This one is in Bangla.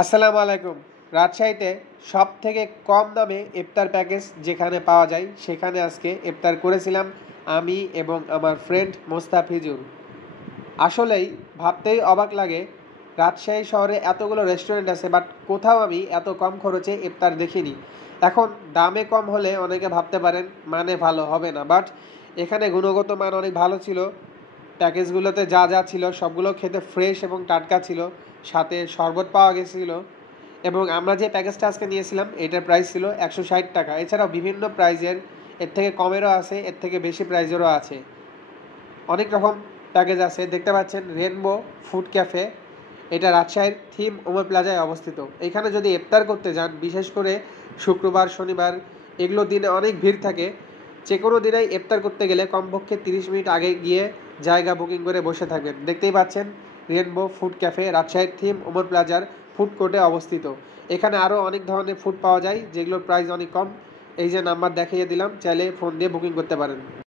আসসালামু আলাইকুম। রাজশাহীতে সবথেকে কম দামে ইফতার প্যাকেজ যেখানে পাওয়া যায় সেখানে আজকে ইফতার করেছিলাম আমি এবং আমার ফ্রেন্ড মোস্তাফিজুর। আসলেই ভাবতেই অবাক লাগে, রাজশাহী শহরে এতগুলো রেস্টুরেন্ট আছে বাট কোথাও আমি এত কম খরচে ইফতার দেখিনি। এখন দামে কম হলে অনেকে ভাবতে পারেন মানে ভালো হবে না, বাট এখানে গুণগত মান অনেক ভালো ছিল। প্যাকেজগুলোতে যা যা ছিল সবগুলো খেতে ফ্রেশ এবং টাটকা ছিল, সাথে শরবত পাওয়া গেছিলো। এবং আমরা যে প্যাকেজটা আজকে নিয়েছিলাম এটার প্রাইস ছিল 160 টাকা। এছাড়াও বিভিন্ন প্রাইজের, এর থেকে কমেরও আছে, এর থেকে বেশি প্রাইজেরও আছে। অনেক রকম প্যাকেজ আছে। দেখতে পাচ্ছেন রেনবো ফুড ক্যাফে, এটা রাজশাহীর থিম ওমর প্লাজায় অবস্থিত। এখানে যদি ইফতার করতে যান, বিশেষ করে শুক্রবার শনিবার এগুলো দিনে অনেক ভিড় থাকে। যে কোনো দিনেই ইফতার করতে গেলে কমপক্ষে 30 মিনিট আগে গিয়ে জায়গা বুকিং করে বসে থাকবেন। দেখতেই পাচ্ছেন রেনবো ফুড ক্যাফে রাজশাহীর থিম ওমর প্লাজার ফুড কোর্টে অবস্থিত। এখানে আরও অনেক ধরনের ফুড পাওয়া যায় যেগুলোর প্রাইস অনেক কম। এই যে নাম্বার দেখিয়ে দিলাম, চাইলে ফোন দিয়ে বুকিং করতে পারেন।